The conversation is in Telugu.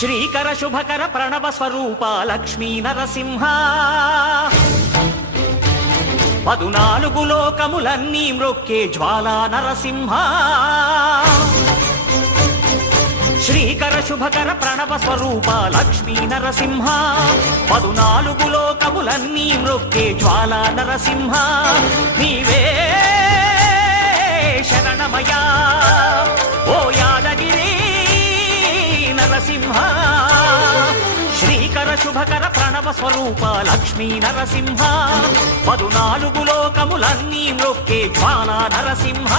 శ్రీకర శుభకర ప్రణవ స్వరూప లక్ష్మీ నరసింహ 14 లోకములన్నీ మ్రొక్కే జ్వాలా నరసింహ శ్రీకర శుభకర ప్రణవ స్వరూప లక్ష్మీ నరసింహ 14 లోకములన్నీ మ్రొక్కే జ్వాలా నరసింహ నీవే శరణమయా ఓ యాదగిరి నరసింహ శ్రీకర శుభకర ప్రణవ స్వరూప లక్ష్మీ నరసింహ 14 లోకములన్నీ మ్రొక్కే జ్వాలా నరసింహ